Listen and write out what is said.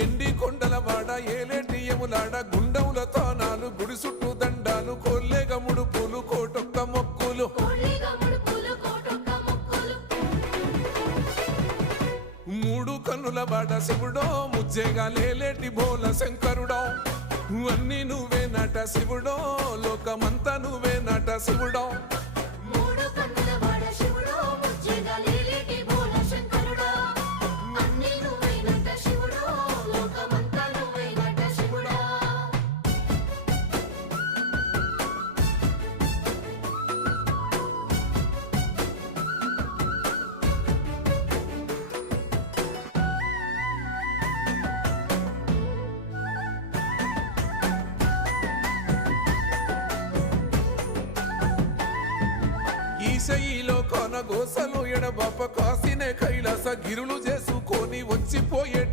ఎండి కొండల వాడ ఏలేటియములాడ గుండముల తానాలు గుడి చుట్టూ దండాలు కొల్లేగ ముడుపులు కోటొక్క మొక్కులు మూడు కన్నుల వాడ శివుడో ముజ్జేగా లేలేటి బోల శంకరుడో అన్ని నువ్వే నట శివుడో లోకమంతా నువ్వే నట శివుడో ఈశయిలో కొన గోసలు ఎడబాప కాసినే కైలాస గిరులు చేసుకొని వచ్చిపోయేటో